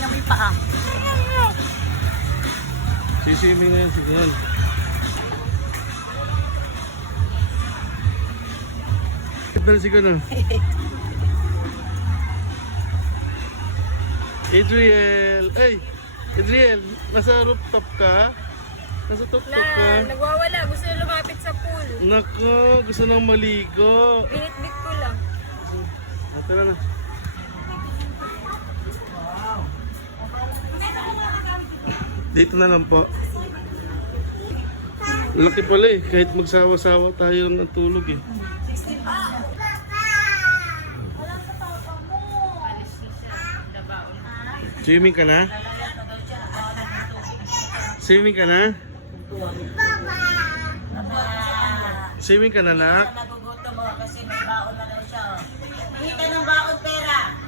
na may paa. Siswimming na yan, sige yan. Sige na. Adriel! Ay! Adriel! Nasa rooftop ka? Nasa rooftop ka? Nagwawala. Gusto na lumapit sa pool. Nako! Gusto nang maligo. Binit-bit ko lang. Tara na. Dito na lang po. Laki pala eh. Kahit magsawa-sawa tayo ng tulog eh. Swimming ka na? Swimming ka na? Swimming ka na, nak? Nagugutom mo kasi may baon na daw siya. Hindi ka ng baon pera.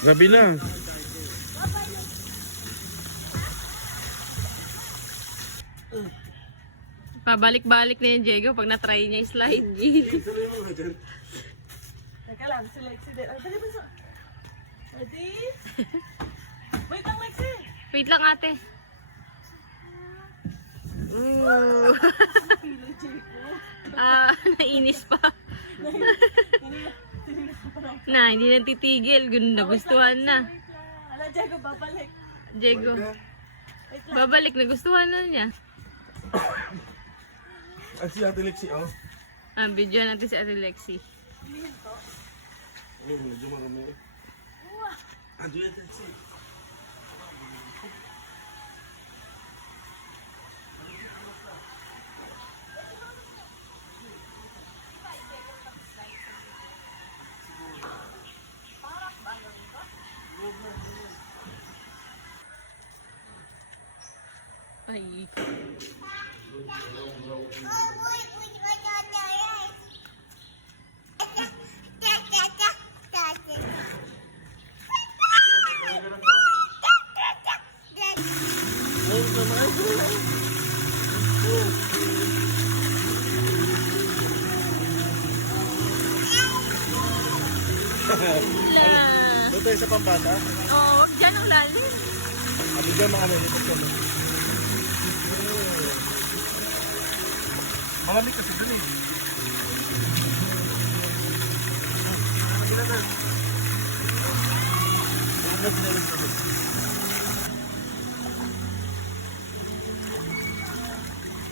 Gabi na. Pabalik-balik na yung Diego pag na-try niya yung slide. Teka lang, si Lexi din. Dali ba sa... Ready? Wait lang, Lexi. Wait lang ate. Ooh. Nainis pa. Na, hindi na titigil. Ganda, gustuhan na. Ala, Diego, babalik. Diego. Babalik, nagustuhan na niya. Ay, si Ate Lexi, oh. Video natin si Ate Lexi. Ay, medyo marami. Ate Lexi. Ay. Doon tayo sa Pampata. Oo, wag dyan ang lalim. Abi dyan mga nilipot ko. Malamig kasi dun eh.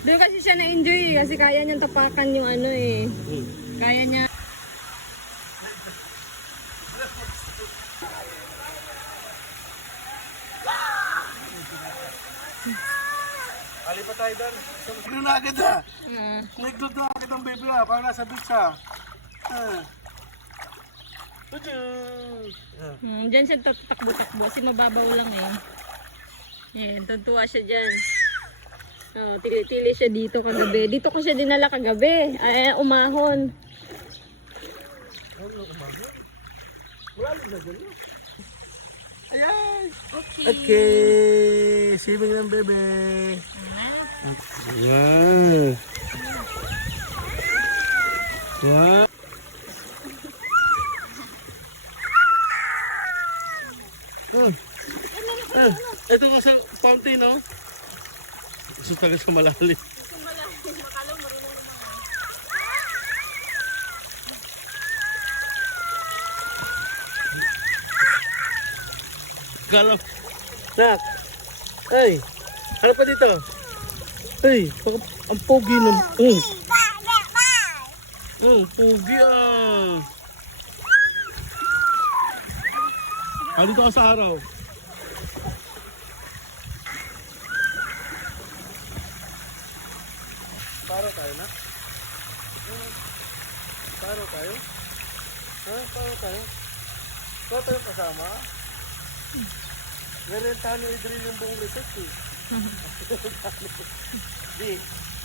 Doon kasi siya na-enjoy kasi kaya niyang tapakan yung ano eh. Kaya niya. Ali pa tayo doon. Naglo na agad ha. Naglo na agad ang baby ha. Parang nasa beach ha. Diyan siya tatakbo-takbo kasi mababaw lang eh. Yan, tuntua siya dyan. Oh, tili-tili siya dito kagabi. Dito ko siya dinala kagabi. Ay, umahon. Ayan. Okay. Okay. Swimming ng bebe. Wow. Wow. Ito nga sa fountain, no? Gusto taga sa malalim. Galang. Nak. Ay. Ano pa dito? Ay, ang pogi nun. Pogi ah. Dito ka sa araw. Paro tayo na. Paro tayo. Ha? Paro tayo. Wala tayong kasama. Nirentahan ni Adriel yung buong resort eh. Di,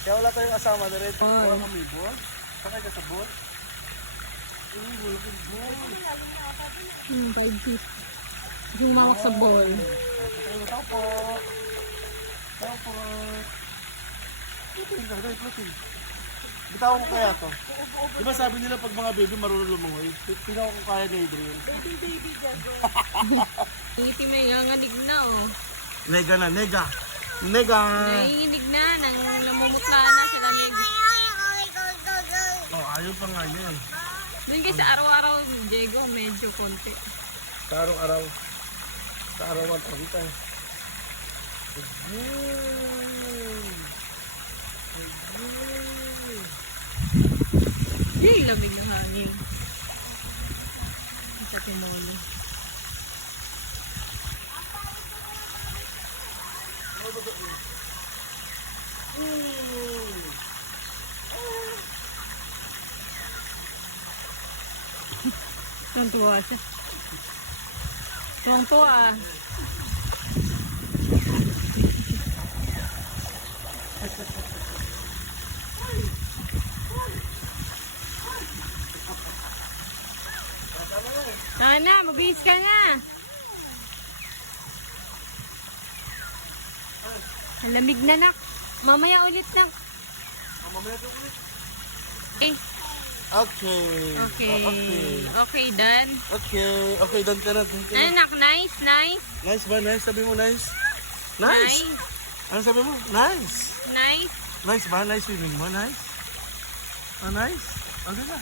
kaya wala tayong kasama. Nirentahan. Wala kami boss. Sakay ka sa boss. Wala kang boss. 5 feet. Yung mawak sa ball. Tao po. Tao po. Fluting ka, dahil fluting. Bitawan ko kaya to. Di ba sabi nila pag mga baby marunong lumangoy? Tingnan ko kaya ni Adriel. Baby, Jago. Ngiti may nanganig na oh. Nega na, nega. Nega. Nanginginig na, namumutla na sa lamig. Oh, ayaw pa nga niya eh. Doon kasi araw-araw, Diego, medyo konti. Sa araw-araw. Sa araw-araw pagkita eh. Hindi, lamig ng hangin. Sa Timolo. Tuwang-tuwa siya. Tuwang-tuwa. Sana, mabihis ka na. Malamig na nak. Mamaya ulit nak. Mamaya ito ulit. Eh, Okay. okay. Oh, Okay, done. okay. Okay, done ka na. Done ka Ano na. nak, nice, nice. Nice ba? Nice? Sabi mo nice? Nice. Nice. Ano sabi mo? Nice. Nice. Nice ba? Nice swimming mo? Nice? Oh, nice? Okay na.